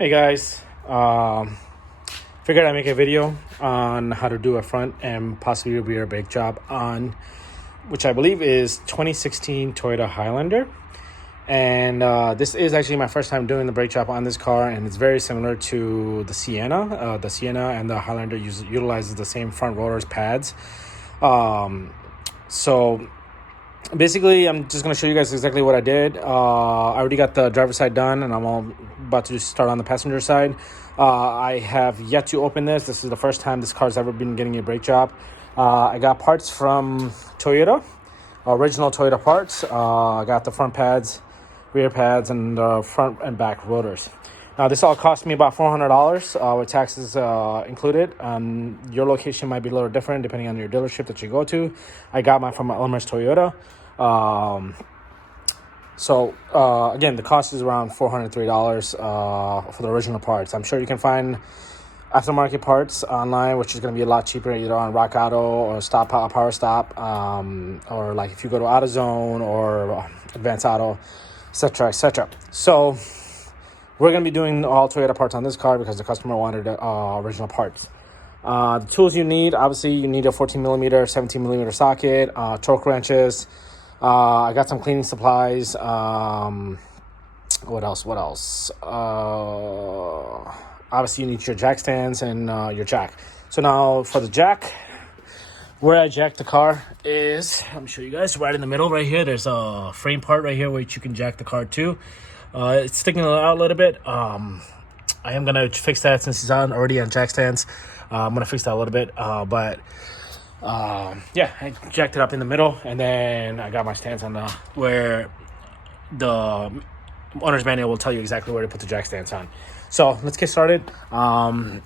Hey guys, figured I'd make a video on how to do a front and possibly rear brake job on, which I believe is 2016 Toyota Highlander. And this is actually my first time doing the brake job on this car, and it's very similar to the Sienna. The Sienna and the Highlander utilizes the same front rotors pads. So basically, I'm just going to show you guys exactly what I did. I already got the driver's side done, and I'm all about to start on the passenger side. I have yet to open this. This is the first time this car's ever been getting a brake job. I got parts from Toyota, original Toyota parts. I got the front pads, rear pads, and the front and back rotors. Now, this all cost me about $400 with taxes included. Your location might be a little different depending on your dealership that you go to. I got mine from Elmer's Toyota. Again, the cost is around $403 for the original parts. I'm sure you can find aftermarket parts online, which is going to be a lot cheaper, either on Rock Auto or Power Stop, or like if you go to AutoZone or Advanced Auto, etc., etc. So we're going to be doing all Toyota parts on this car because the customer wanted original parts. The tools you need, obviously, you need a 14mm, 17mm socket, torque wrenches. I got some cleaning supplies. What else? Obviously, you need your jack stands and your jack. So now for the jack, where I jack the car is, let me show you guys, right in the middle right here. There's a frame part right here which you can jack the car to. It's sticking out a little bit. I am going to fix that since it's already on jack stands. I'm going to fix that a little bit. Yeah, I jacked it up in the middle, and then I got my stands on where the owner's manual will tell you exactly where to put the jack stands on. So let's get started. Trying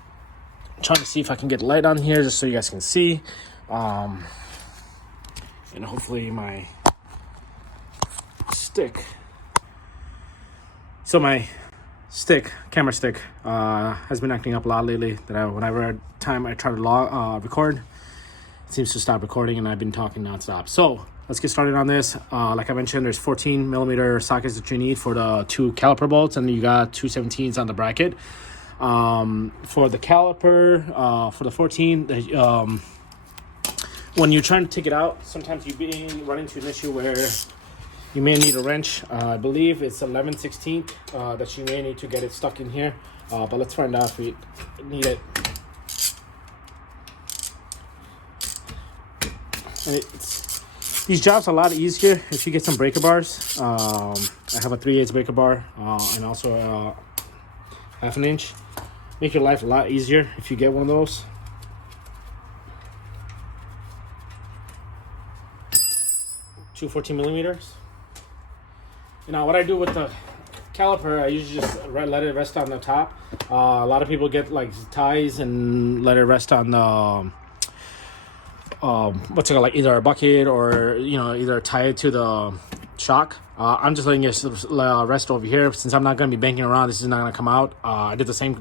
to see if I can get light on here just so you guys can see. And hopefully my stick. So my camera stick, has been acting up a lot lately. Whenever time I try to record, it seems to stop recording, and I've been talking nonstop. So let's get started on this. Like I mentioned, there's 14mm sockets that you need for the two caliper bolts, and you got two 17s on the bracket. For the caliper, for the 14, when you're trying to take it out, sometimes you run into an issue where you may need a wrench. I believe it's 11/16 that you may need to get it stuck in here. But let's find out if we need it. And these jobs are a lot easier if you get some breaker bars. I have a 3/8 breaker bar and also a 1/2 inch. Make your life a lot easier if you get one of those. Two 14mm. Now, what I do with the caliper, I usually just let it rest on the top. A lot of people get like ties and let it rest on the like either a bucket or either tie it to the shock. I'm just letting it rest over here since I'm not going to be banking around. This is not going to come out. I did the same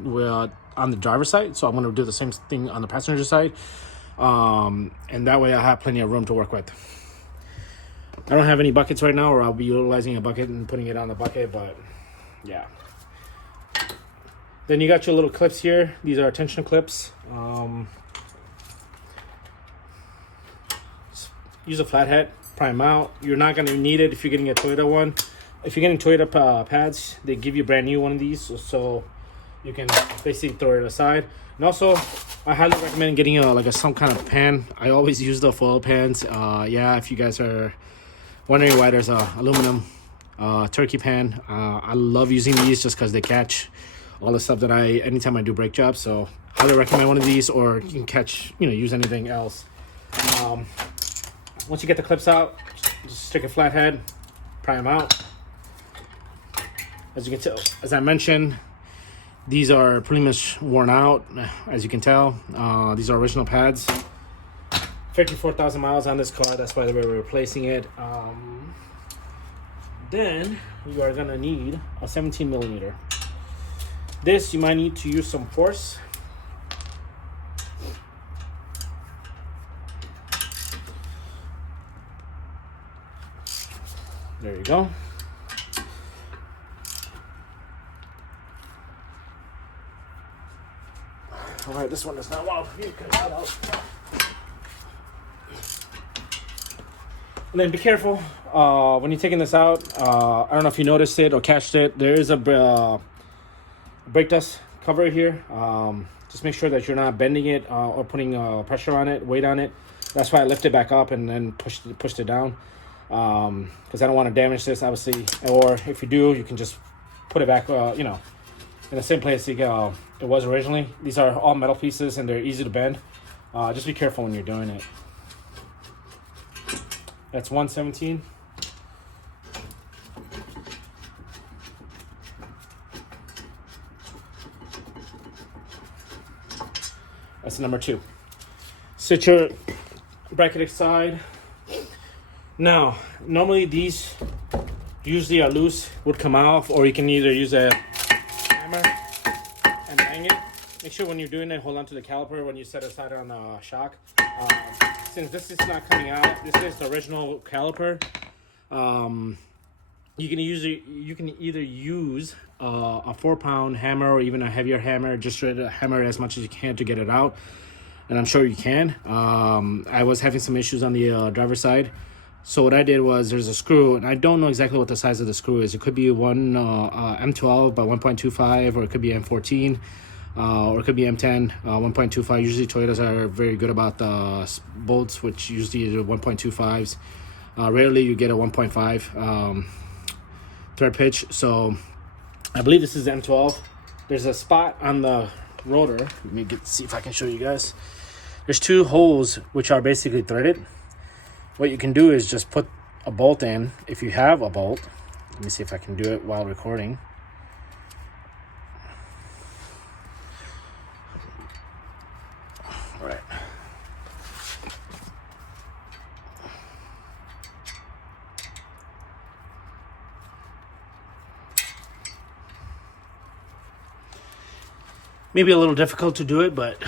on the driver's side, so I'm going to do the same thing on the passenger side, and that way I have plenty of room to work with. I don't have any buckets right now, or I'll be utilizing a bucket and putting it on the bucket, but yeah. Then you got your little clips here. These are tension clips. Use a flathead, prime out. You're not going to need it if you're getting a Toyota one. If you're getting Toyota pads, they give you a brand new one of these, so you can basically throw it aside. And also, I highly recommend getting some kind of pan. I always use the foil pans. If you guys are wondering why there's a aluminum turkey pan, I love using these just because they catch all the stuff that anytime I do brake jobs. So highly recommend one of these, or you can use anything else. Once you get the clips out, just stick a flathead, pry them out. As you can tell, as I mentioned, these are pretty much worn out, as you can tell. These are original pads. 54,000 miles on this car, that's why they were replacing it. Then you are gonna need a 17mm. This, you might need to use some force. There you go. All right, this one is not wild. You can get out. And then be careful when you're taking this out. I don't know if you noticed it or catched it. There is a brake dust cover here. Just make sure that you're not bending it or putting pressure on it, weight on it. That's why I lifted it back up and then pushed it down. Because I don't want to damage this, obviously. Or if you do, you can just put it back, you know, in the same place it was originally. These are all metal pieces and they're easy to bend. Just be careful when you're doing it. That's 117. That's number 2. Sit your bracket aside. Now, normally these usually are loose, would come off, or you can either use a hammer and bang it. Make sure when you're doing it, hold on to the caliper when you set it aside on a shock. Since this is not coming out, this is the original caliper. You can either use a 4-pound hammer or even a heavier hammer. Just try to hammer it as much as you can to get it out, and I'm sure you can. I was having some issues on the driver's side, so what I did was there's a screw, and I don't know exactly what the size of the screw is. It could be one M12 by 1.25, or it could be M14. Or it could be M10, 1.25. Usually Toyotas are very good about the bolts, which usually are 1.25s. Rarely you get a 1.5 thread pitch. So I believe this is M12. There's a spot on the rotor. Let me see if I can show you guys. There's 2 holes which are basically threaded. What you can do is just put a bolt in if you have a bolt. Let me see if I can do it while recording. Right. Maybe a little difficult to do it, but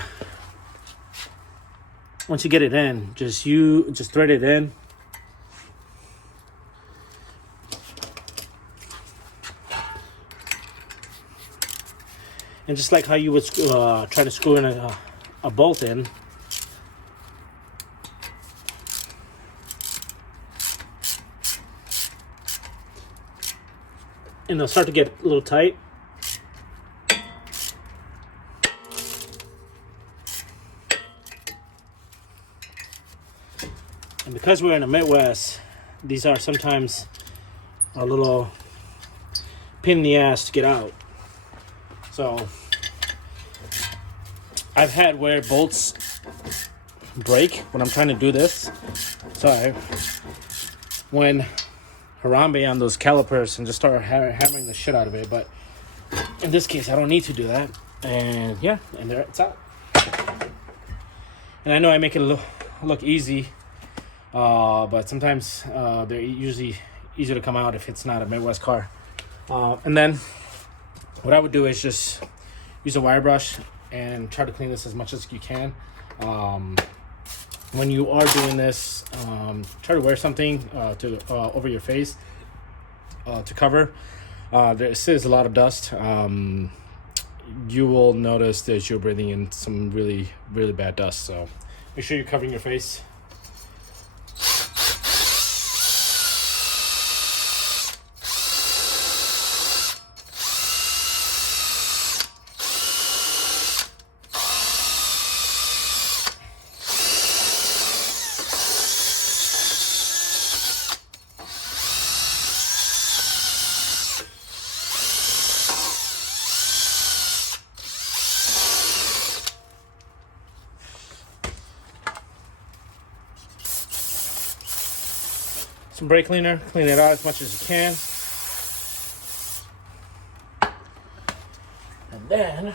once you get it in, just thread it in. And just like how you would try to screw in a bolt in, and they'll start to get a little tight. And because we're in the Midwest, these are sometimes a little pain in the ass to get out. So I've had where bolts break when I'm trying to do this. So when Harambe on those calipers and just start hammering the shit out of it. But in this case, I don't need to do that. And yeah, and there it's out. And I know I make it look easy, but sometimes they're usually easier to come out if it's not a Midwest car. And then what I would do is just use a wire brush and try to clean this as much as you can. When you are doing this, try to wear something to over your face to cover. There is a lot of dust. You will notice that you're breathing in some really, really bad dust. So make sure you're covering your face. Some brake cleaner, clean it out as much as you can. And then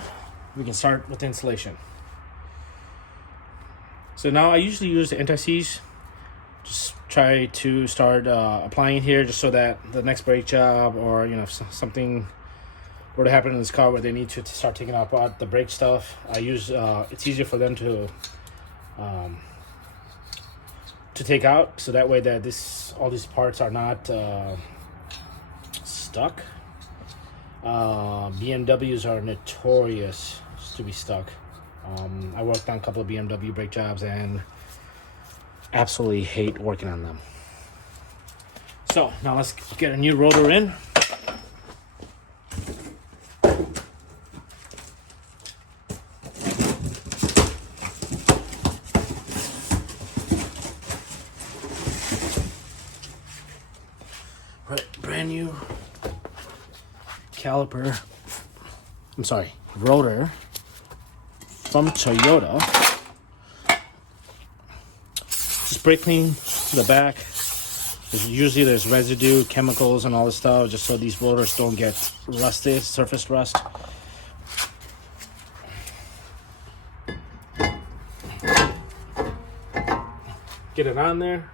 we can start with the installation. So now I usually use the anti-seize. Just try to start applying it here just so that the next brake job, or you know, if something were to happen in this car where they need to start taking out the brake stuff, I use it's easier for them to take out, so that way that all these parts are not stuck. BMWs are notorious to be stuck. I worked on a couple of BMW brake jobs and absolutely hate working on them. So now let's get a new rotor in. Brand new caliper, rotor from Toyota. Just brake clean the back. Usually there's residue, chemicals, and all this stuff, just so these rotors don't get rusted, surface rust. Get it on there.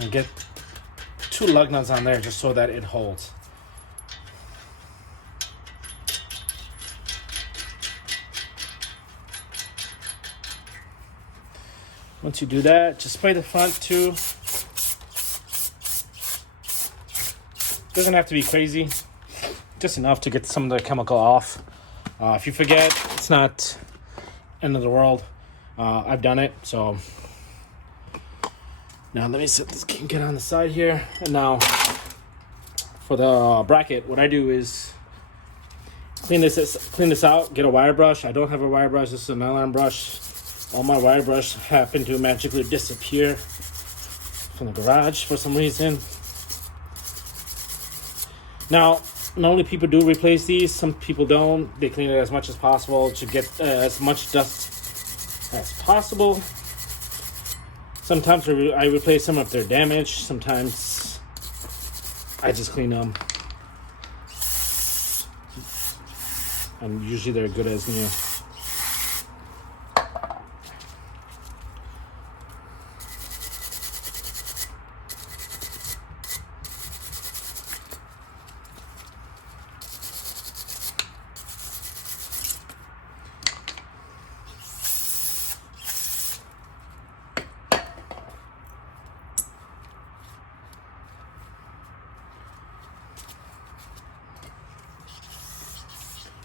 And get 2 lug nuts on there just so that it holds. Once you do that, just spray the front too. Doesn't have to be crazy, just enough to get some of the chemical off. If you forget, it's not end of the world. I've done it, so now let me set this kink on the side here. And now for the bracket, what I do is clean this out, get a wire brush. I don't have a wire brush, this is a nylon brush. All my wire brush happened to magically disappear from the garage for some reason. Now, normally people do replace these, some people don't. They clean it as much as possible to get as much dust as possible. Sometimes I replace them if they're damaged. Sometimes I just clean them. And usually they're good as new.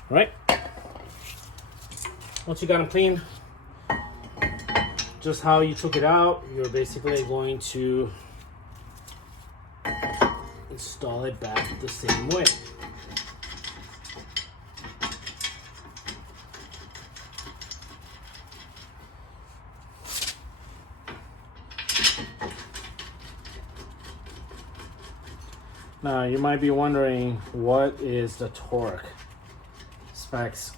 Right? Once you got them clean, just how you took it out, you're basically going to install it back the same way. Now you might be wondering, what is the torque specs?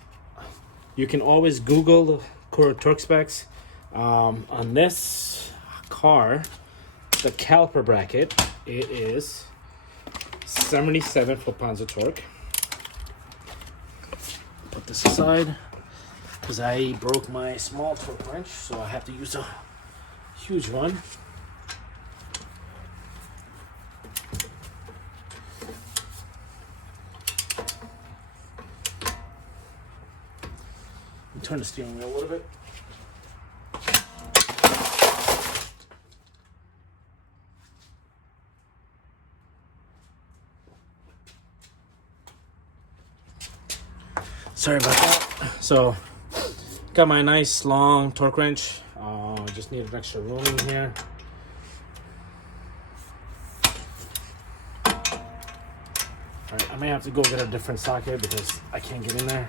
You can always Google the torque specs. On this car, the caliper bracket, it is 77 foot-pounds of torque. Put this aside because I broke my small torque wrench, so I have to use a huge one. Turn the steering wheel a little bit. Sorry about that. So, got my nice long torque wrench. Just need an extra room in here. Alright, I may have to go get a different socket because I can't get in there.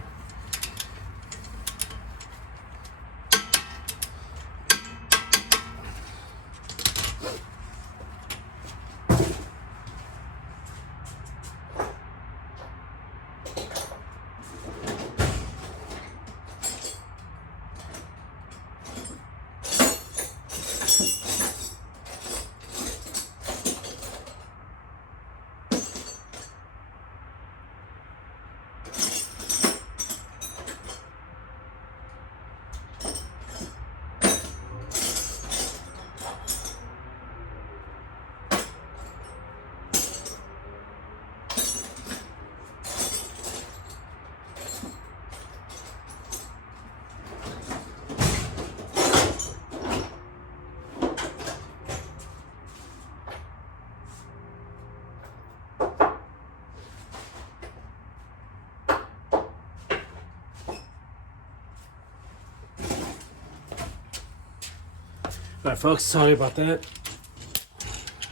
Alright folks, sorry about that.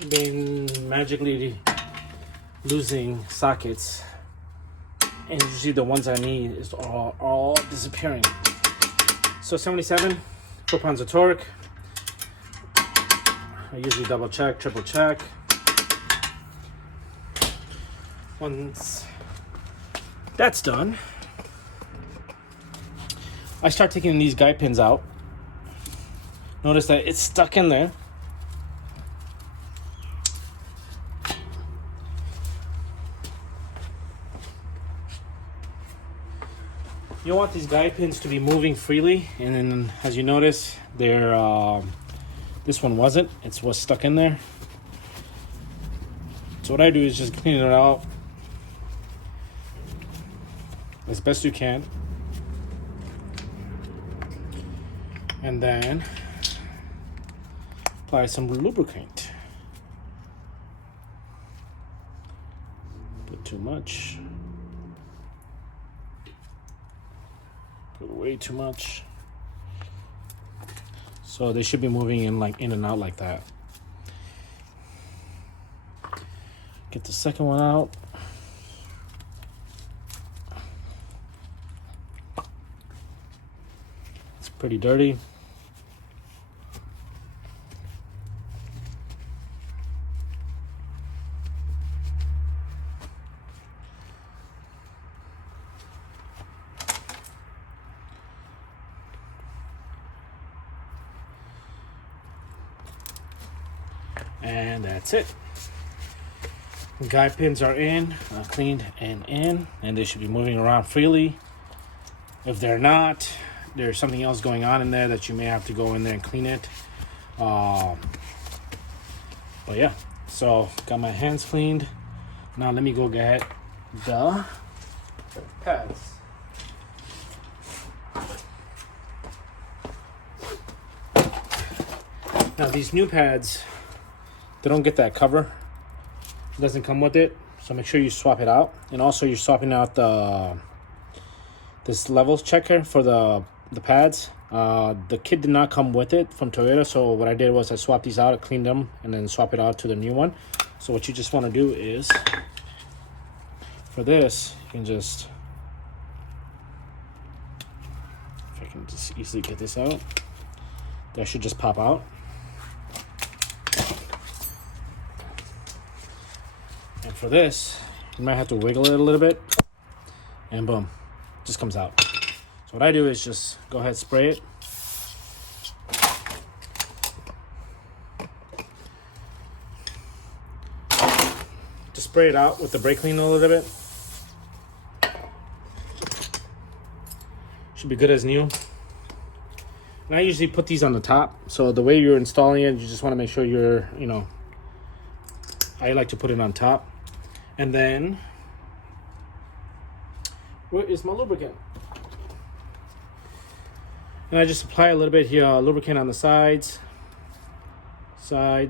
Been magically losing sockets, and usually the ones I need is all disappearing. So 77, 4 pounds of torque. I usually double check, triple check. Once that's done, I start taking these guide pins out. Notice that it's stuck in there. You want these guide pins to be moving freely, and then as you notice, they're this one wasn't. It was stuck in there. So what I do is just clean it out as best you can, and then apply some lubricant. Put too much. Put way too much. So they should be moving in and out like that. Get the second one out. It's pretty dirty. And that's it. Guide pins are in, cleaned and in, and they should be moving around freely. If they're not, there's something else going on in there that you may have to go in there and clean it. But yeah, so got my hands cleaned. Now let me go get the pads. Now these new pads, they don't get that cover. It doesn't come with it, so make sure you swap it out. And also you're swapping out this levels checker for the pads. The kit did not come with it from Toyota, so what I did was I swapped these out, I cleaned them, and then swap it out to the new one. So what you just want to do is, for this, you can just, if I can just easily get this out, that should just pop out. And for this, you might have to wiggle it a little bit, and boom, just comes out. So what I do is just go ahead, spray it. Just spray it out with the brake cleaner a little bit. Should be good as new. And I usually put these on the top. So the way you're installing it, you just want to make sure you're, I like to put it on top. And then, where is my lubricant? And I just apply a little bit here, lubricant on the sides, on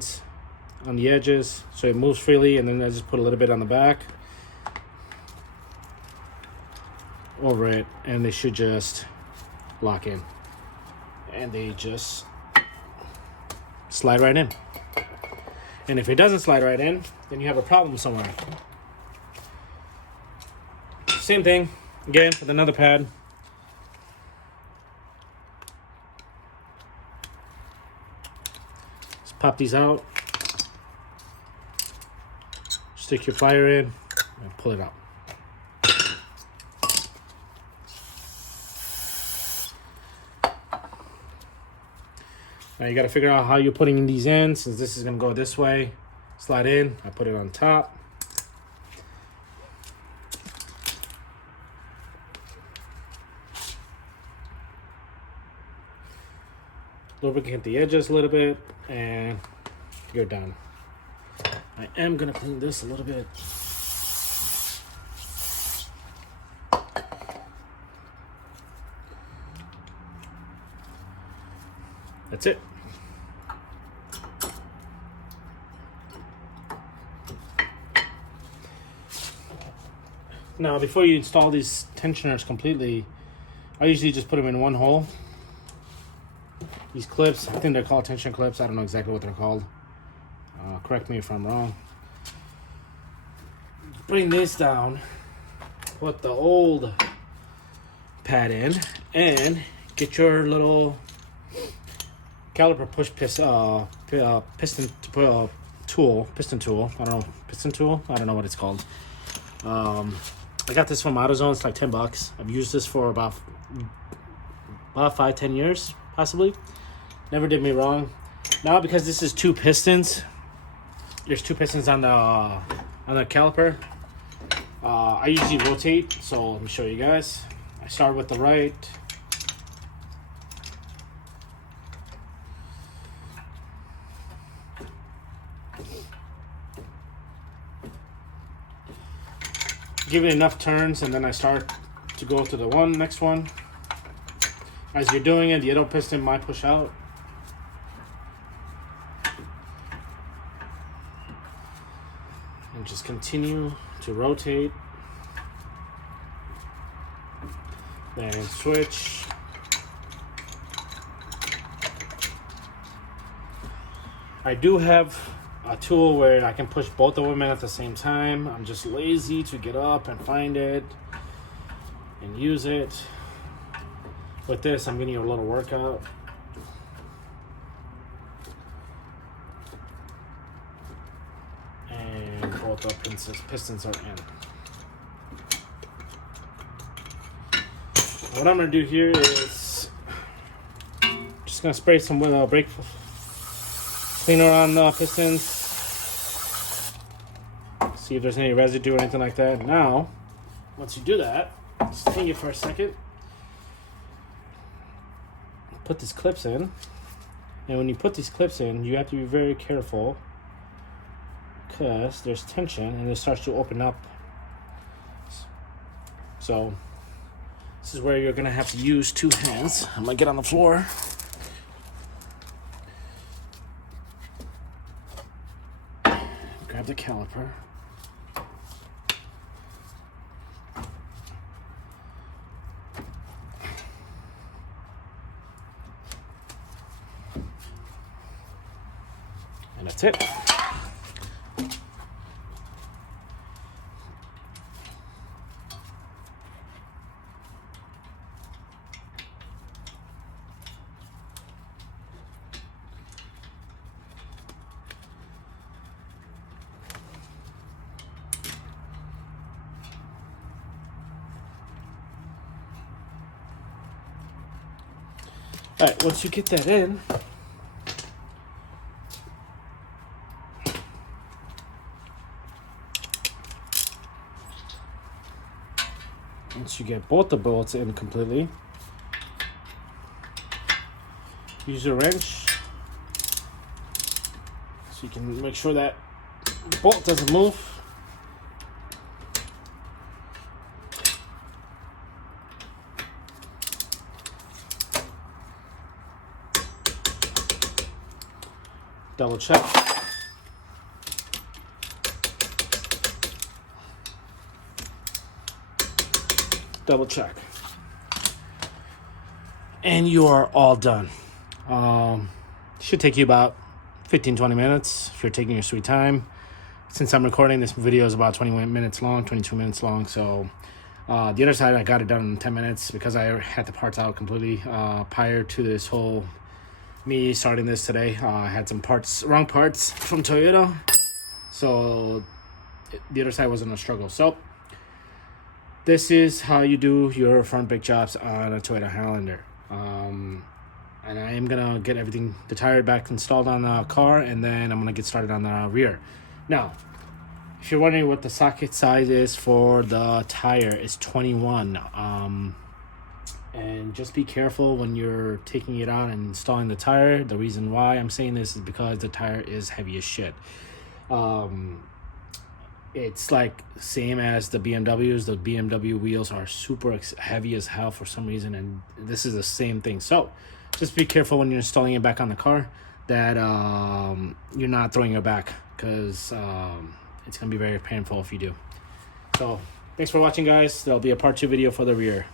the edges, so it moves freely. And then I just put a little bit on the back, over it, and they should just lock in. And they just slide right in. And if it doesn't slide right in, then you have a problem somewhere. Same thing, again, with another pad. Just pop these out. Stick your plier in and pull it out. Now you got to figure out how you're putting these in. Since this is going to go this way, slide in. I put it on top. Lubricate the edges a little bit, and you're done. I am going to clean this a little bit. That's it. Now, before you install these tensioners completely, I usually just put them in one hole. these clips. I think they're called tension clips. I don't know exactly what they're called. Correct me if I'm wrong. Bring this down. Put the old pad in and get your little caliper piston tool. I don't know, piston tool. I don't know what it's called. I got this from AutoZone. It's like $10. I've used this for about 5-10 years, possibly. Never did me wrong. Now, because this is 2 pistons, there's 2 pistons on the caliper. I usually rotate, so let me show you guys. I start with the right. Give it enough turns, and then I start to go to the next one. As you're doing it, the other piston might push out. And just continue to rotate. Then switch. I do have a tool where I can push both of them in at the same time. I'm just lazy to get up and find it and use it. With this, I'm getting a little workout. And both the pistons are in. What I'm gonna do here is just gonna spray some brake cleaner on the pistons. See if there's any residue or anything like that. Now, once you do that, just hang it for a second. Put these clips in. And when you put these clips in, you have to be very careful because there's tension and it starts to open up. So, this is where you're gonna have to use 2 hands. I'm gonna get on the floor. Grab the caliper. And that's it. All right, once you get that in, once you get both the bolts in completely, use your wrench so you can make sure that the bolt doesn't move. Double check. Double check. And you are all done. Should take you about 15-20 minutes if you're taking your sweet time. Since I'm recording, this video is about 20 minutes long, 22 minutes long. So the other side, I got it done in 10 minutes because I had the parts out completely prior to this whole me starting this today. I had some wrong parts from Toyota, so the other side wasn't a struggle. So this is how you do your front brake jobs on a Toyota Highlander. And I am gonna get the tire back installed on the car, and then I'm gonna get started on the rear. Now, if you're wondering what the socket size is for the tire, it's 21. And just be careful when you're taking it out and installing the tire. The reason why I'm saying this is because the tire is heavy as shit. It's like same as the BMWs. The BMW wheels are super heavy as hell for some reason, and this is the same thing. So just be careful when you're installing it back on the car that you're not throwing it back, because it's gonna be very painful if you do. So thanks for watching, guys. There'll be a part 2 video for the rear.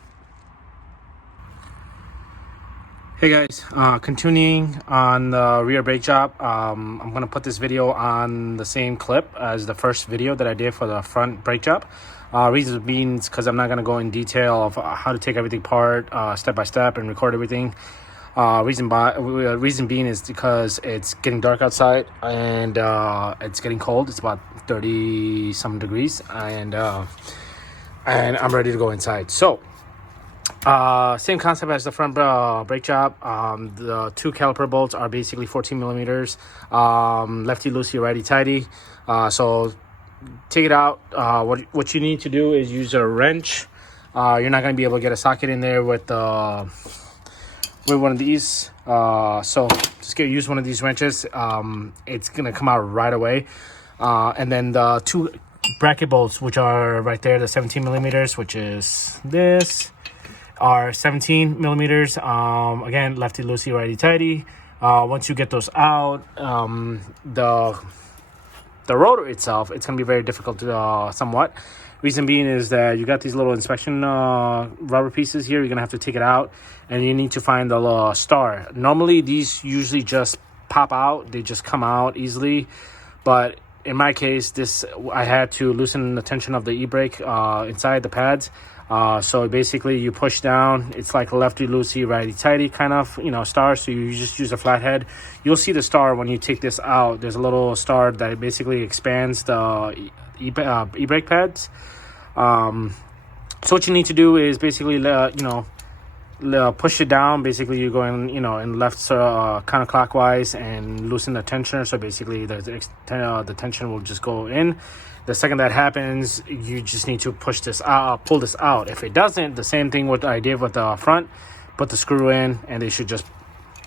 Hey guys, continuing on the rear brake job. I'm going to put this video on the same clip as the first video that I did for the front brake job. Reason being is because I'm not going to go in detail of how to take everything apart step by step and record everything. Reason being is because it's getting dark outside and it's getting cold. It's about 30 some degrees and I'm ready to go inside. So same concept as the front brake job. The two caliper bolts are basically 14 millimeters, lefty loosey, righty tighty. So take it out. What you need to do is use a wrench. You're not going to be able to get a socket in there with one of these. So just use one of these wrenches. It's going to come out right away. And then the two bracket bolts, which are right there, the 17 millimeters, which is this, are 17 millimeters. Again, lefty loosey, righty tighty. Once you get those out, the rotor itself, it's going to be very difficult to somewhat. Reason being is that you got these little inspection rubber pieces here. You're going to have to take it out, and you need to find the star. Normally, these usually just pop out. They just come out easily. But in my case, I had to loosen the tension of the e-brake inside the pads. So basically you push down. It's like lefty loosey, righty tighty kind of, star. So you just use a flathead. You'll see the star when you take this out. There's a little star that basically expands the e-brake pads. So what you need to do is basically, push it down. Basically you're going, in left counterclockwise and loosen the tensioner. So basically the tension will just go in. The second that happens, you just need to pull this out. If it doesn't, the same thing what I did with the front, put the screw in and they should just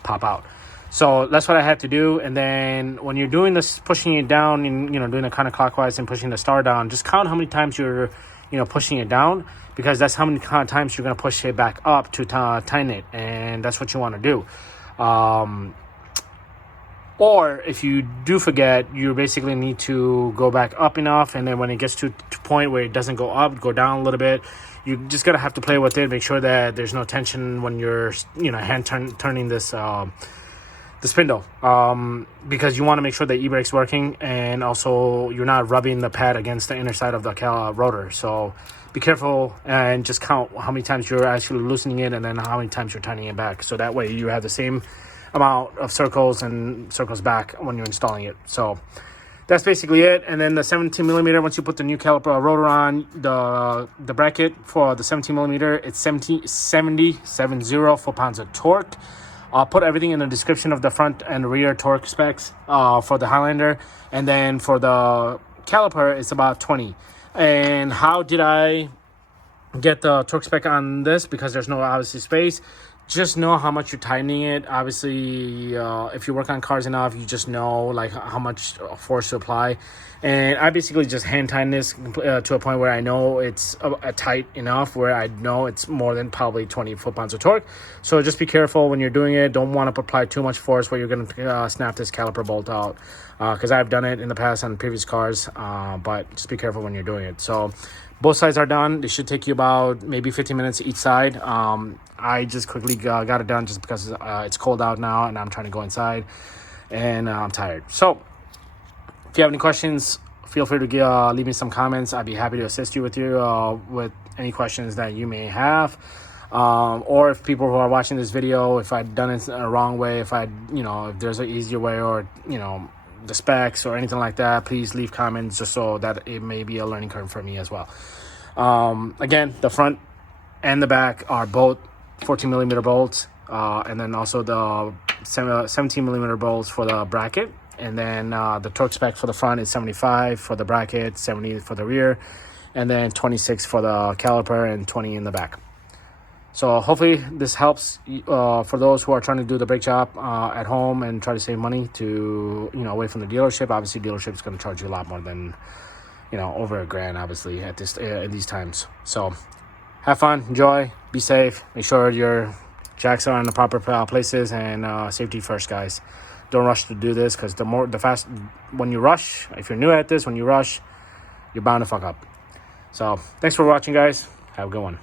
pop out. So that's what I had to do. And then when you're doing this, pushing it down and, doing it counterclockwise and pushing the star down, just count how many times you're, pushing it down, because that's how many times you're going to push it back up to tighten it. And that's what you want to do. Or if you do forget, you basically need to go back up enough, and then when it gets to a point where it doesn't go up, go down a little bit. You just gotta have to play with it, make sure that there's no tension when you're, hand turning this the spindle, because you want to make sure the e-brake's working, and also you're not rubbing the pad against the inner side of the rotor. So be careful and just count how many times you're actually loosening it, and then how many times you're tightening it back. So that way you have the same amount of circles and circles back when you're installing it. So that's basically it. And then the 17 millimeter, once you put the new caliper rotor on, the bracket for the 17 millimeter, it's 70 foot-pounds of torque. I'll put everything in the description of the front and rear torque specs for the Highlander. And then for the caliper, it's about 20. And how did I get the torque spec on this? Because there's no obviously space. Just know how much you're tightening it. Obviously, if you work on cars enough, you just know like how much force to apply. And I basically just hand tighten this to a point where I know it's tight enough where I know it's more than probably 20 foot-pounds of torque. So just be careful when you're doing it. Don't want to apply too much force where you're going to snap this caliper bolt out, because I've done it in the past on previous cars. But just be careful when you're doing it. So both sides are done. They should take you about maybe 15 minutes each side. I just quickly got it done just because it's cold out now and I'm trying to go inside and I'm tired. So if you have any questions, feel free to leave me some comments. I'd be happy to assist you with any questions that you may have. Or if people who are watching this video, if I've done it a wrong way, if there's an easier way, or, the specs or anything like that, please leave comments just so that it may be a learning curve for me as well. Again, the front and the back are both 14 millimeter bolts, and then also the 17 millimeter bolts for the bracket. And then the torque spec for the front is 75 for the bracket, 70 for the rear, and then 26 for the caliper and 20 in the back. So hopefully this helps for those who are trying to do the brake job at home and try to save money to, away from the dealership. Obviously, dealership is going to charge you a lot more than, over $1,000, obviously, at these times. So have fun, enjoy, be safe. Make sure your jacks are in the proper places, and safety first, guys. Don't rush to do this, because when you rush, if you're new at this, when you rush, you're bound to fuck up. So thanks for watching, guys. Have a good one.